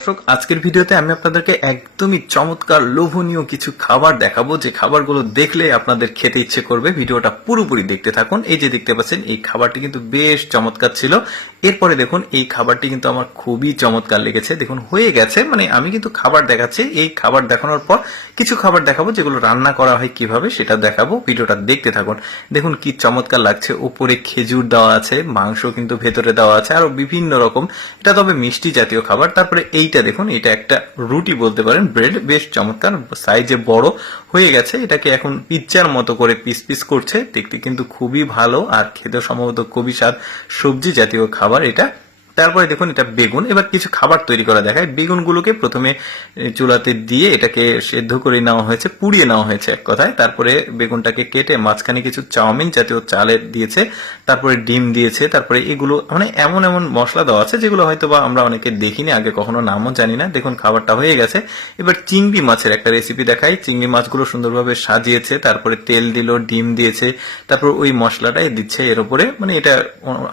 আজকের ভিডিওতে আমি আপনাদেরকে একদমই চমৎকার লোভনীয় কিছু খাবার দেখাবো। যে খাবারগুলো দেখলে আপনাদের খেতে ইচ্ছে করবে, ভিডিওটা পুরোপুরি দেখতে থাকুন। এই যে দেখতে পাচ্ছেন, এই খাবারটি কিন্তু বেশ চমৎকার ছিল। এরপরে দেখুন, এই খাবারটি কিন্তু আমার খুবই চমৎকার লেগেছে। দেখুন, হয়ে গেছে মানে আমি কিন্তু খাবার দেখাচ্ছি। এই খাবার দেখানোর পর কিছু খাবার দেখাবো, যেগুলো রান্না করা হয় কীভাবে সেটা দেখাবো। ভিডিওটা দেখতে থাকুন। দেখুন, কি চমৎকার লাগছে। উপরে খেজুর দেওয়া আছে, মাংস কিন্তু ভেতরে দেওয়া আছে, আরও বিভিন্ন রকম। এটা তবে মিষ্টি জাতীয় খাবার। তারপরে এইটা দেখুন, এটা একটা রুটি বলতে পারেন, ব্রেড। বেশ চমৎকার, সাইজে বড় হয়ে গেছে। এটাকে এখন পিৎজার মতো করে পিস পিস করছে। দেখতে কিন্তু খুবই ভালো, আর খেতে সম্ভবত খুবই স্বাদ। সবজি জাতীয় খাবার। এটা তারপরে দেখুন, এটা বেগুন। এবার কিছু খাবার তৈরি করা দেখায়। বেগুনগুলোকে প্রথমে চুলাতে দিয়ে এটাকে সেদ্ধ করে নেওয়া হয়েছে, পুড়িয়ে নেওয়া হয়েছে এক কথায়। তারপরে বেগুনটাকে কেটে মাঝখানে কিছু চাউমিন জাতীয় চালের দিয়েছে, তারপরে ডিম দিয়েছে, তারপরে এগুলো মানে এমন এমন মশলা দেওয়া আছে যেগুলো হয়তো বা আমরা অনেকে দেখিনি, আগে কখনো নামও জানি না। দেখুন, খাবারটা হয়ে গেছে। এবার চিংড়ি মাছের একটা রেসিপি দেখাই। চিংড়ি মাছগুলো সুন্দরভাবে সাজিয়েছে, তারপরে তেল দিল, ডিম দিয়েছে, তারপর ওই মশলাটাই দিচ্ছে এর উপরে। মানে এটা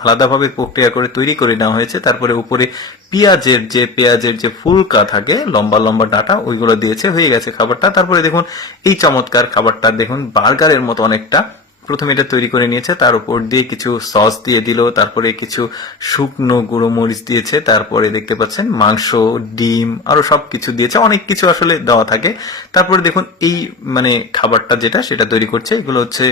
আলাদাভাবে প্রক্রিয়া করে, তৈরি করে নেওয়া হয়েছে। তারপরে উপরে পেঁয়াজের যে পেঁয়াজের যে ফুলকা থাকে, লম্বা লম্বা ডাটা, ওইগুলো দিয়েছে। হয়ে গেছে খাবারটা। তারপরে দেখুন, এই চমৎকার খাবারটা। দেখুন, বার্গারের মতো অনেকটা প্রথমে এটা তৈরি করে নিয়েছে, তার উপর দিয়ে কিছু সস দিয়ে দিল, তারপরে কিছু শুকনো গুঁড়ো মরিচ দিয়েছে, তারপরে দেখতে পাচ্ছেন মাংস, ডিম, আরও সব কিছু দিয়েছে। অনেক কিছু আসলে দেওয়া থাকে। তারপরে দেখুন, এই মানে খাবারটা যেটা, সেটা তৈরি করছে, এগুলো হচ্ছে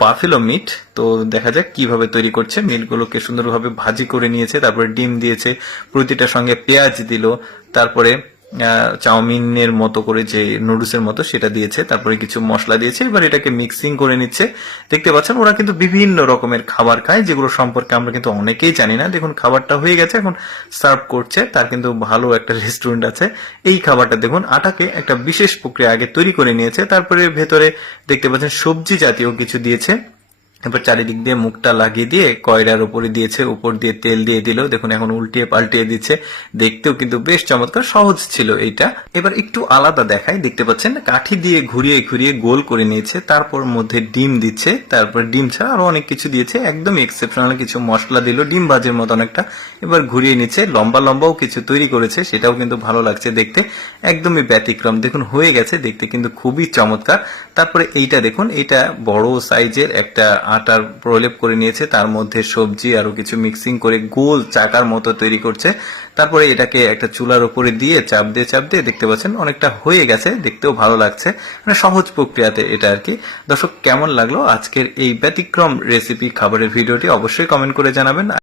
বাফেলো মিট। তো দেখা যাক কীভাবে তৈরি করছে। মিটগুলোকে সুন্দরভাবে ভাজি করে নিয়েছে, তারপরে ডিম দিয়েছে, প্রতিটার সঙ্গে পেঁয়াজ দিল, তারপরে চাউমিনের মতো করে যে নুডলসের মতো সেটা দিয়েছে, তারপরে কিছু মশলা দিয়েছে, এবার এটাকে মিক্সিং করে নিচ্ছে। দেখতে পাচ্ছেন, ওরা কিন্তু বিভিন্ন রকমের খাবার খায়, যেগুলো সম্পর্কে আমরা কিন্তু অনেকেই জানি না। দেখুন, খাবারটা হয়ে গেছে, এখন সার্ভ করছে, তার কিন্তু ভালো একটা রেস্টুরেন্ট আছে। এই খাবারটা দেখুন, আটাকে একটা বিশেষ প্রক্রিয়া আগে তৈরি করে নিয়েছে, তারপরে ভেতরে দেখতে পাচ্ছেন, সবজি জাতীয় কিছু দিয়েছে। এবার চারিদিক দিয়ে মুখটা লাগিয়ে দিয়ে কয়রার উপরে দিয়েছে, উপর দিয়ে তেল দিয়ে দিল। দেখুন, এখন উল্টিয়ে পাল্টিয়ে দিচ্ছে। দেখতেও কিন্তু বেশ চমৎকার, সহজ ছিল এইটা। এবার একটু আলাদা দেখায় দেখতে পাচ্ছেন, কাঠি দিয়ে ঘুরিয়ে ঘুরিয়ে গোল করে নিয়েছে। তারপর মধ্যে ডিম দিচ্ছে। তারপর ডিম ছাড়া আরও অনেক কিছু দিয়েছে। একদম এক্সেপশনাল কিছু মশলা দিল। ডিম ভাজের মতো অনেকটা। এবার ঘুরিয়ে নিচ্ছে। লম্বা লম্বাও কিছু তৈরি করেছে। সেটাও কিন্তু ভালো লাগছে দেখতে। একদমই ব্যতিক্রম। দেখুন, হয়ে গেছে। দেখতে কিন্তু খুবই চমৎকার। তারপরে এইটা দেখুন এটা বড় সাইজের একটা আটার প্রলেপ করে নিয়েছে, তার মধ্যে সবজি আরও কিছু মিক্সিং করে গোল চাকার মতো তৈরি করছে। তারপরে এটাকে একটা চুলার উপরে দিয়ে চাপ দিয়ে চাপ দিয়ে দেখতে পাচ্ছেন অনেকটা হয়ে গেছে, দেখতেও ভালো লাগছে। মানে সহজ প্রক্রিয়াতে এটা আর কি। দর্শক, কেমন লাগল আজকের এই ব্যতিক্রম রেসিপি খাবারের ভিডিওটি অবশ্যই কমেন্ট করে জানাবেন।